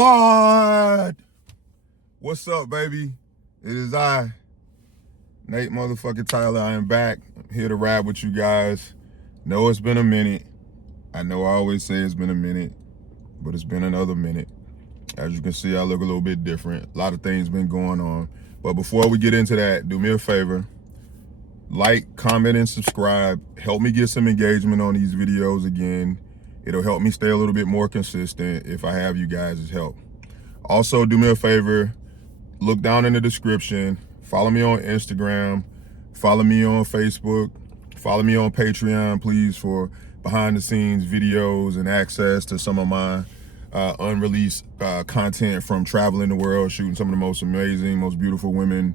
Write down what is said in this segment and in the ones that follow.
Squad! What's up, baby? It is I, Nate motherfucking Tyler. I am back. I'm here to rap with you guys. Know it's been a minute. I know I always say it's been a minute, but it's been another minute. As you can see, I look a little bit different. A lot of things been going on. But before we get into that, do me a favor. Like, comment, and subscribe. Help me get some engagement on these videos again. It'll help me stay a little bit more consistent if I have you guys' help. Also, do me a favor. Look down in the description. Follow me on Instagram. Follow me on Facebook. Follow me on Patreon, please, for behind-the-scenes videos and access to some of my unreleased content from traveling the world, shooting some of the most amazing, most beautiful women,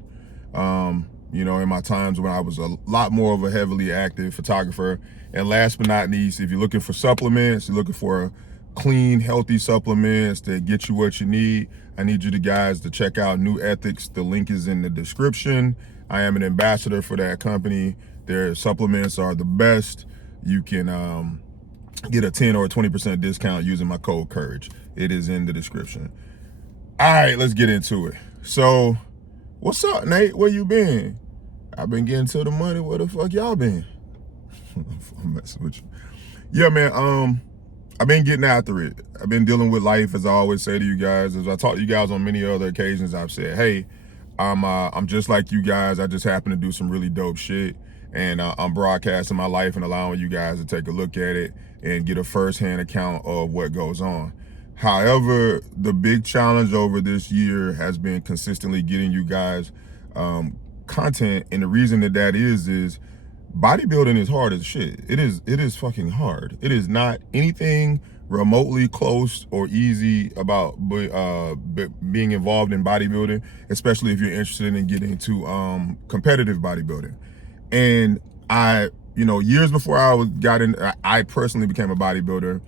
in my times when I was a lot more of a heavily active photographer. And last but not least, if you're looking for supplements, you're looking for clean, healthy supplements that get you what you need, I need you guys to check out New Ethics. The link is in the description. I am an ambassador for that company. Their supplements are the best. You can get a 10 or a 20% discount using my code COURAGE. It is in the description. All right, let's get into it. So, what's up, Nate? Where you been? I've been getting to the money. Where the fuck y'all been? I'm messing with you. Yeah, man, I've been getting after it. I've been dealing with life, as I always say to you guys. As I talk to you guys on many other occasions, I've said, hey, I'm just like you guys. I just happen to do some really dope shit. And I'm broadcasting my life and allowing you guys to take a look at it and get a firsthand account of what goes on. However, the big challenge over this year has been consistently getting you guys content. And the reason that is bodybuilding is hard as shit. It is fucking hard. It is not anything remotely close or easy about being involved in bodybuilding, especially if you're interested in getting into competitive bodybuilding. And years before I personally became a bodybuilder.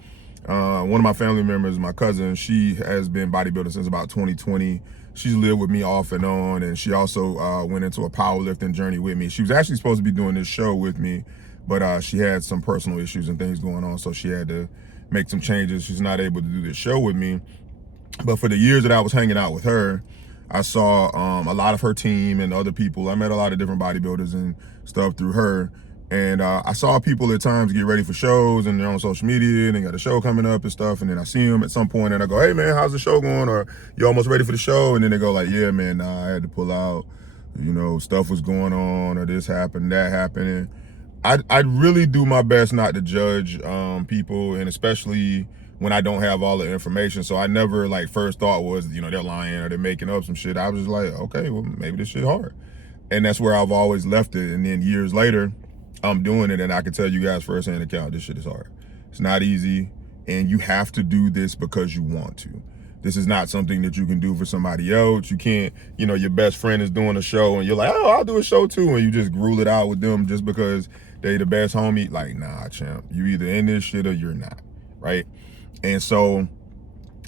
One of my family members, my cousin, she has been bodybuilding since about 2020. She's lived with me off and on, and she also went into a powerlifting journey with me. She was actually supposed to be doing this show with me, but she had some personal issues and things going on, so she had to make some changes. She's not able to do this show with me. But for the years that I was hanging out with her, I saw a lot of her team and other people. I met a lot of different bodybuilders and stuff through her. And I saw people at times get ready for shows and they're on social media and they got a show coming up and stuff. And then I see them at some point and I go, hey man, how's the show going? Or you almost ready for the show? And then they go like, yeah, man, I had to pull out, stuff was going on or this happened, that happened. And I really do my best not to judge people, and especially when I don't have all the information. So I never first thought was, they're lying or they're making up some shit. I was just like, okay, well, maybe this shit hard. And that's where I've always left it. And then years later, I'm doing it and I can tell you guys firsthand account, this shit is hard. It's not easy, and you have to do this because you want to. This is not something that you can do for somebody else. You can't, your best friend is doing a show and you're like, oh, I'll do a show too. And you just gruel it out with them just because they the best homie. Like, nah, champ, you either in this shit or you're not, right? And so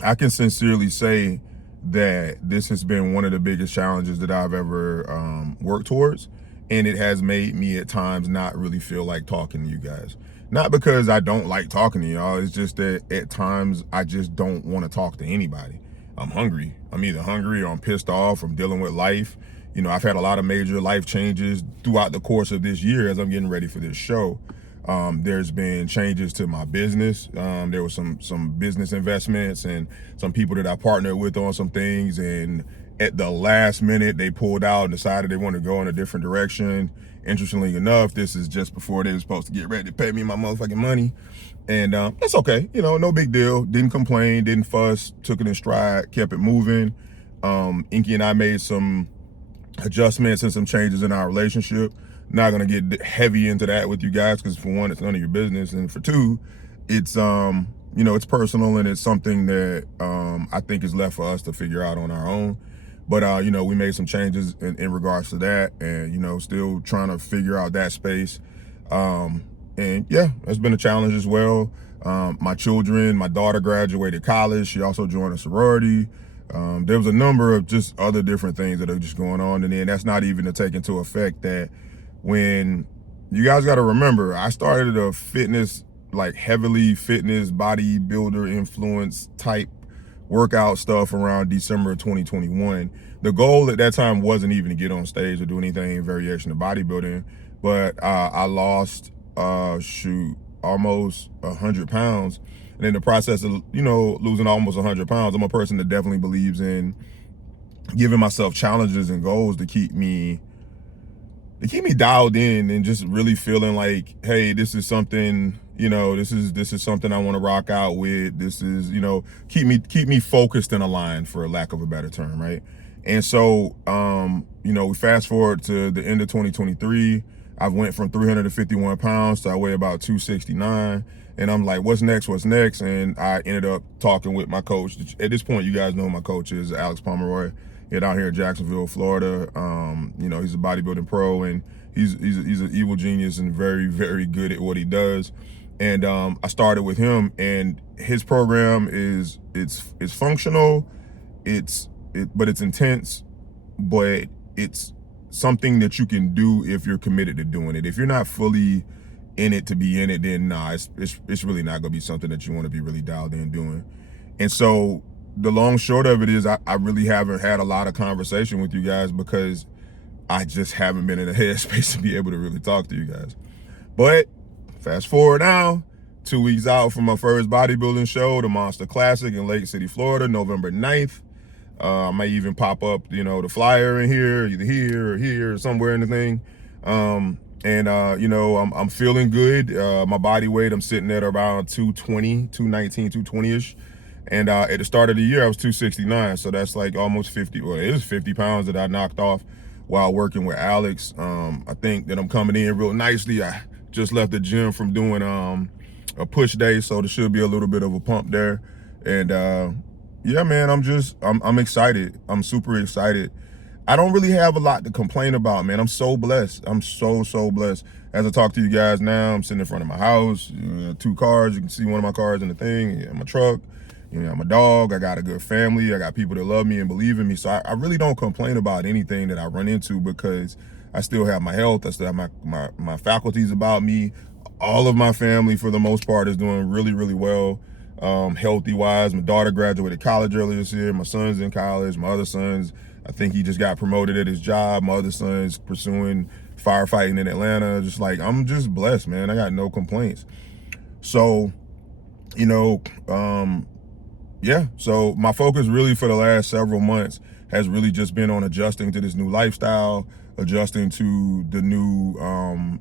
I can sincerely say that this has been one of the biggest challenges that I've ever worked towards. And it has made me at times not really feel like talking to you guys. Not because I don't like talking to y'all, it's just that at times I just don't want to talk to anybody. I'm hungry. I'm either hungry or I'm pissed off from dealing with life. I've had a lot of major life changes throughout the course of this year as I'm getting ready for this show. There's been changes to my business. There was some business investments and some people that I partnered with on some things, and at the last minute, they pulled out and decided they want to go in a different direction. Interestingly enough, this is just before they were supposed to get ready to pay me my motherfucking money. And that's okay. No big deal. Didn't complain, didn't fuss, took it in stride, kept it moving. Inky and I made some adjustments and some changes in our relationship. Not going to get heavy into that with you guys because for one, it's none of your business. And for two, it's, it's personal and it's something that I think is left for us to figure out on our own. But, we made some changes in regards to that and, still trying to figure out that space. And yeah, it's been a challenge as well. My daughter graduated college. She also joined a sorority. There was a number of just other different things that are just going on. And then that's not even to take into effect that when you guys got to remember, I started a fitness, heavily fitness bodybuilder influence type workout stuff around December of 2021. The goal at that time wasn't even to get on stage or do anything in variation of bodybuilding, but I lost, almost 100 pounds. And in the process of, losing almost 100 pounds, I'm a person that definitely believes in giving myself challenges and goals to keep me dialed in and just really feeling like, hey, this is something, this is something I want to rock out with. This is, keep me focused and aligned, for lack of a better term, right? And so, we fast forward to the end of 2023. I've went from 351 pounds to I weigh about 269. And I'm like, what's next? And I ended up talking with my coach. At this point, you guys know who my coach is, Alex Pomeroy, out here in Jacksonville, Florida. He's a bodybuilding pro, and he's an evil genius and very, very good at what he does. And I started with him, and his program it's functional, but it's intense, but it's something that you can do if you're committed to doing it. If you're not fully in it to be in it, then nah, it's really not gonna be something that you want to be really dialed in doing. And so the long short of it is I really haven't had a lot of conversation with you guys because I just haven't been in a headspace to be able to really talk to you guys. But fast forward now, 2 weeks out from my first bodybuilding show, the Monster Classic in Lake City, Florida, November 9th. I might even pop up, the flyer in here, either here or here or somewhere in the thing. I'm feeling good. My body weight, I'm sitting at around 220, 219, 220-ish. And at the start of the year, I was 269. So that's like almost 50, well, it was 50 pounds that I knocked off while working with Alex. I think that I'm coming in real nicely. I just left the gym from doing a push day, so there should be a little bit of a pump there. And yeah, man, I'm excited. I'm super excited. I don't really have a lot to complain about, man. I'm so blessed. I'm so blessed. As I talk to you guys now, I'm sitting in front of my house, 2 cars. You can see one of my cars in the thing, my truck. I'm a dog. I got a good family. I got people that love me and believe in me. So I really don't complain about anything that I run into because I still have my health. I still have my faculties about me. All of my family, for the most part, is doing really, really well, healthy-wise. My daughter graduated college earlier this year. My son's in college. My other son's, I think he just got promoted at his job. My other son's pursuing firefighting in Atlanta. I'm just blessed, man. I got no complaints. So, yeah, so my focus really for the last several months has really just been on adjusting to this new lifestyle, adjusting to the new,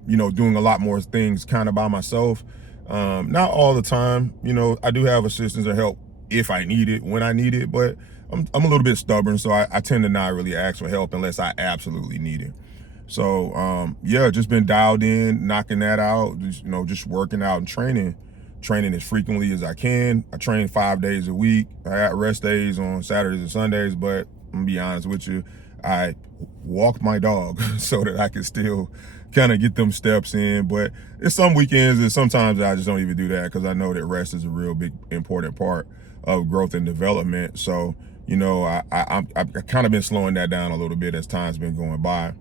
doing a lot more things kind of by myself. Not all the time, I do have assistance or help if I need it, when I need it, but I'm a little bit stubborn, so I tend to not really ask for help unless I absolutely need it. So, yeah, just been dialed in, knocking that out, just working out and training as frequently as I can. I train 5 days a week. I got rest days on Saturdays and Sundays, but I'm gonna be honest with you, I walk my dog so that I can still kind of get them steps in. But it's some weekends and sometimes I just don't even do that because I know that rest is a real big important part of growth and development. So, I've kind of been slowing that down a little bit as time's been going by.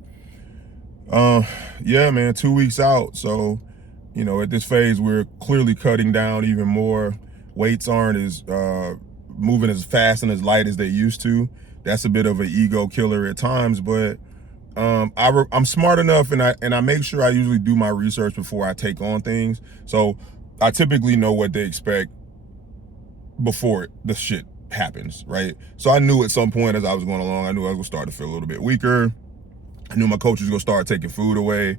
Yeah, man, 2 weeks out. So, at this phase, we're clearly cutting down even more. Weights aren't as moving as fast and as light as they used to. That's a bit of an ego killer at times, but I'm smart enough, and I make sure I usually do my research before I take on things. So I typically know what they expect before the shit happens, right? So I knew at some point as I was going along, I knew I was gonna start to feel a little bit weaker. I knew my coach was gonna start taking food away.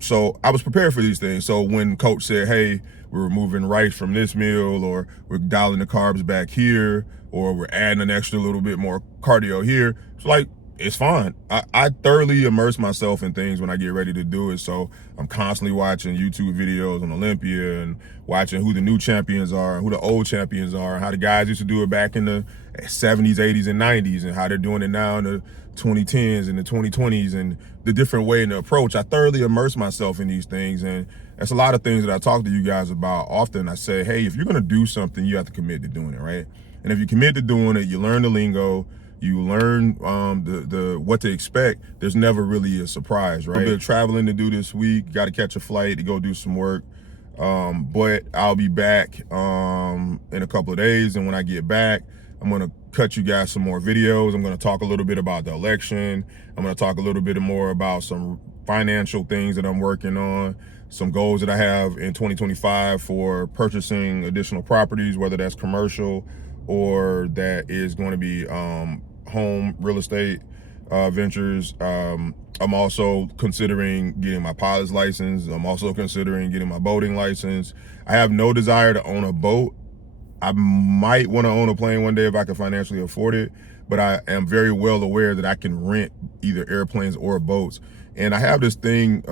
So I was prepared for these things. So when coach said, hey, we're removing rice from this meal, or we're dialing the carbs back here, or we're adding an extra little bit more cardio here, it's like, it's fine. I thoroughly immerse myself in things when I get ready to do it. So I'm constantly watching YouTube videos on Olympia and watching who the new champions are, who the old champions are, how the guys used to do it back in the 70s, 80s, and 90s, and how they're doing it now in the 2010s and the 2020s, and the different way and the approach. I thoroughly immerse myself in these things, and that's a lot of things that I talk to you guys about often. I say, hey, if you're gonna do something, you have to commit to doing it, right? And if you commit to doing it, you learn the lingo, you learn the what to expect. There's never really a surprise, right? A bit of traveling to do this week, got to catch a flight to go do some work. But I'll be back in a couple of days, and when I get back, I'm gonna cut you guys some more videos. I'm gonna talk a little bit about the election. I'm gonna talk a little bit more about some financial things that I'm working on, some goals that I have in 2025 for purchasing additional properties, whether that's commercial or that is going to be home real estate ventures. I'm also considering getting my pilot's license. I'm also considering getting my boating license. I have no desire to own a boat. I might want to own a plane one day if I can financially afford it, but I am very well aware that I can rent either airplanes or boats. And I have this thing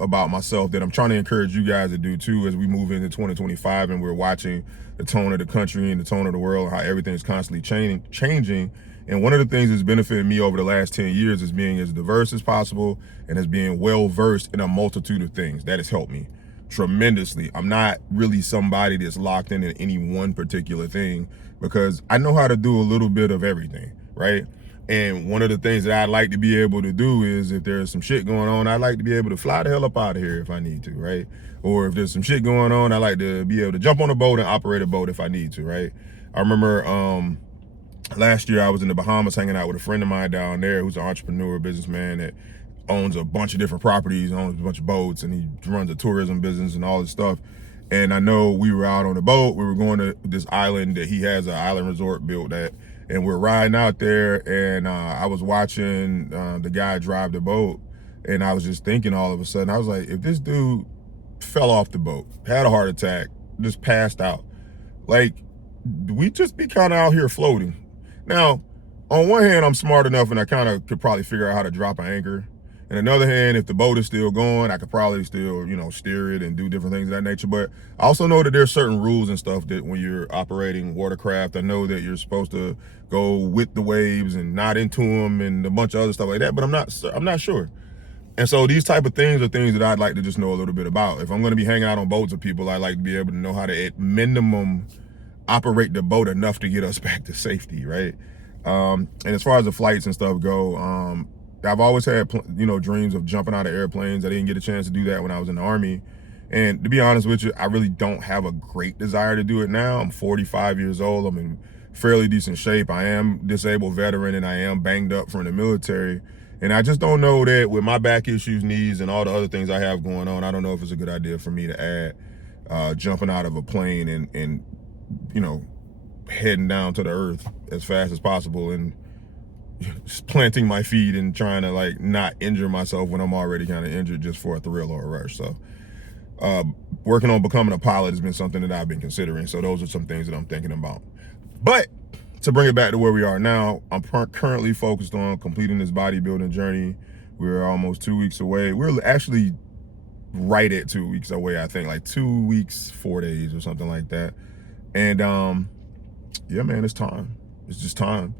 about myself that I'm trying to encourage you guys to do too as we move into 2025 and we're watching the tone of the country and the tone of the world, how everything is constantly changing. And one of the things that's benefited me over the last 10 years is being as diverse as possible and as being well-versed in a multitude of things. That has helped me tremendously. I'm not really somebody that's locked into any one particular thing because I know how to do a little bit of everything, right? And one of the things that I'd like to be able to do is if there's some shit going on, I'd like to be able to fly the hell up out of here if I need to, right? Or if there's some shit going on, I like to be able to jump on a boat and operate a boat if I need to, right? I remember last year I was in the Bahamas hanging out with a friend of mine down there who's an entrepreneur, businessman that owns a bunch of different properties, owns a bunch of boats, and he runs a tourism business and all this stuff. And I know we were out on a boat. We were going to this island that he has an island resort built at, and we're riding out there. And I was watching the guy drive the boat, and I was just thinking all of a sudden, I was like, if this dude fell off the boat, had a heart attack, just passed out, like, we just be kind of out here floating. Now, on one hand, I'm smart enough and I kind of could probably figure out how to drop an anchor. And another hand, if the boat is still going, I could probably still, steer it and do different things of that nature. But I also know that there's certain rules and stuff that when you're operating watercraft, I know that you're supposed to go with the waves and not into them and a bunch of other stuff like that, but I'm not sure. And so these type of things are things that I'd like to just know a little bit about. If I'm going to be hanging out on boats with people, I'd like to be able to know how to, at minimum, operate the boat enough to get us back to safety, right? And as far as the flights and stuff go, I've always had, dreams of jumping out of airplanes. I didn't get a chance to do that when I was in the Army. And to be honest with you, I really don't have a great desire to do it now. I'm 45 years old. I'm in fairly decent shape. I am disabled veteran and I am banged up from the military. And I just don't know that with my back issues, knees, and all the other things I have going on, I don't know if it's a good idea for me to add jumping out of a plane and heading down to the earth as fast as possible and just planting my feet and trying to not injure myself when I'm already kind of injured just for a thrill or a rush. So working on becoming a pilot has been something that I've been considering. So those are some things that I'm thinking about. But to bring it back to where we are now, I'm currently focused on completing this bodybuilding journey. We're almost 2 weeks away. We're actually right at 2 weeks away, I think, like 2 weeks, 4 days or something like that. And yeah, man, it's time. It's just time.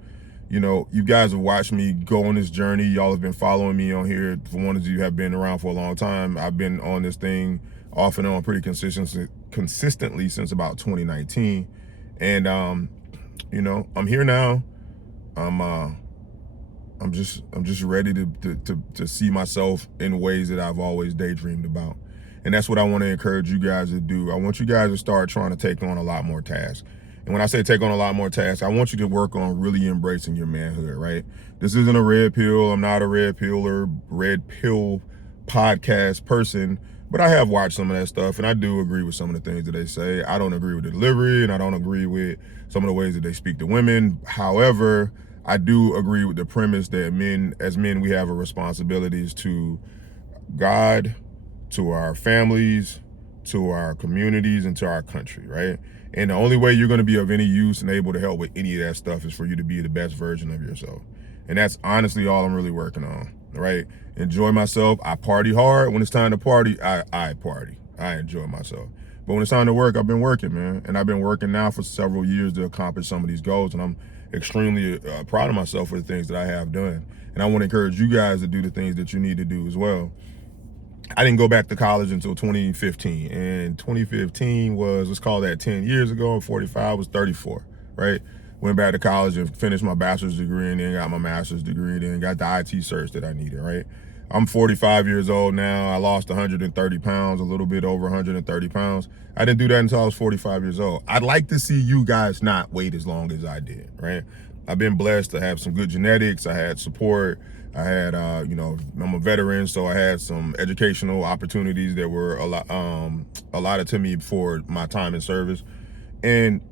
You guys have watched me go on this journey. Y'all have been following me on here. For one of you have been around for a long time. I've been on this thing off and on pretty consistently since about 2019. And I'm here now. I'm just ready to see myself in ways that I've always daydreamed about. And that's what I want to encourage you guys to do. I want you guys to start trying to take on a lot more tasks. And when I say take on a lot more tasks, I want you to work on really embracing your manhood, right? This isn't a red pill. I'm not a red pill podcast person, but I have watched some of that stuff and I do agree with some of the things that they say. I don't agree with the delivery and I don't agree with some of the ways that they speak to women. However, I do agree with the premise that as men, we have a responsibilities to God, to our families, to our communities, and to our country, right? And the only way you're going to be of any use and able to help with any of that stuff is for you to be the best version of yourself. And that's honestly all I'm really working on, right? Enjoy myself. I party hard. When it's time to party, I party. I enjoy myself. But when it's time to work, I've been working, man. And I've been working now for several years to accomplish some of these goals. And I'm extremely proud of myself for the things that I have done. And I want to encourage you guys to do the things that you need to do as well. I didn't go back to college until 2015. And 2015 was, let's call that 10 years ago. I'm 45, I was 34, right? Went back to college and finished my bachelor's degree and then got my master's degree and then got the IT search that I needed, right? I'm 45 years old now. I lost 130 pounds, a little bit over 130 pounds. I didn't do that until I was 45 years old. I'd like to see you guys not wait as long as I did, right? I've been blessed to have some good genetics. I had support. I had, I'm a veteran, so I had some educational opportunities that were allotted to me for my time in service. And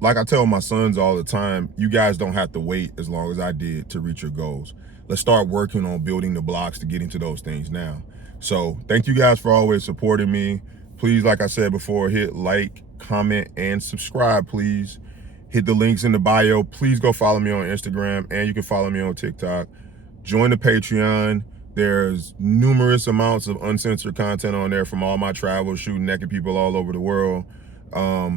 like I tell my sons all the time, you guys don't have to wait as long as I did to reach your goals. Let's start working on building the blocks to get into those things now. So thank you guys for always supporting me. Please, like I said before, hit like, comment, and subscribe, please. Hit the links in the bio. Please go follow me on Instagram, and you can follow me on TikTok. Join the Patreon. There's numerous amounts of uncensored content on there from all my travels, shooting naked people all over the world.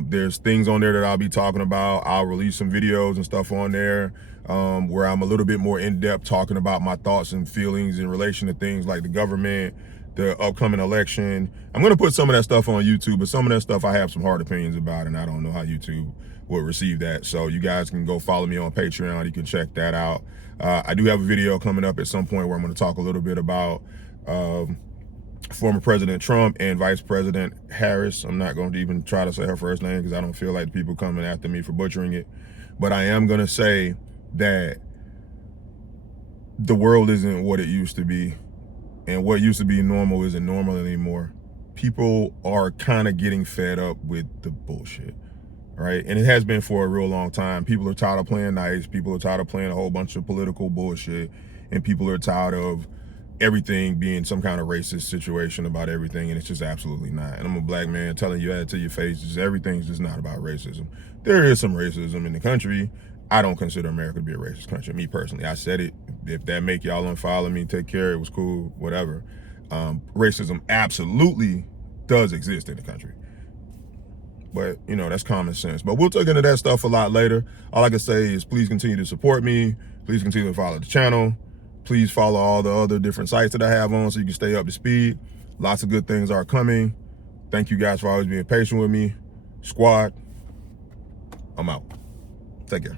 There's things on there that I'll be talking about. I'll release some videos and stuff on there where I'm a little bit more in-depth talking about my thoughts and feelings in relation to things like the government, the upcoming election. I'm going to put some of that stuff on YouTube, but some of that stuff I have some hard opinions about, and I don't know how YouTube will receive that. So you guys can go follow me on Patreon. You can check that out. I do have a video coming up at some point where I'm going to talk a little bit about former President Trump and Vice President Harris. I'm not going to even try to say her first name because I don't feel like people coming after me for butchering it. But I am going to say that the world isn't what it used to be. And what used to be normal isn't normal anymore. People are kind of getting fed up with the bullshit, right? And it has been for a real long time. People are tired of playing nice. People are tired of playing a whole bunch of political bullshit. And people are tired of everything being some kind of racist situation about everything, and it's just absolutely not. And I'm a black man telling you that to your face. Just everything's just not about racism. There is some racism in the country. I don't consider America to be a racist country, me personally. I said it. If that make y'all unfollow me, take care. It was cool, whatever. Racism absolutely does exist in the country. But, that's common sense. But we'll talk into that stuff a lot later. All I can say is please continue to support me. Please continue to follow the channel. Please follow all the other different sites that I have on so you can stay up to speed. Lots of good things are coming. Thank you guys for always being patient with me. Squad, I'm out. Take care.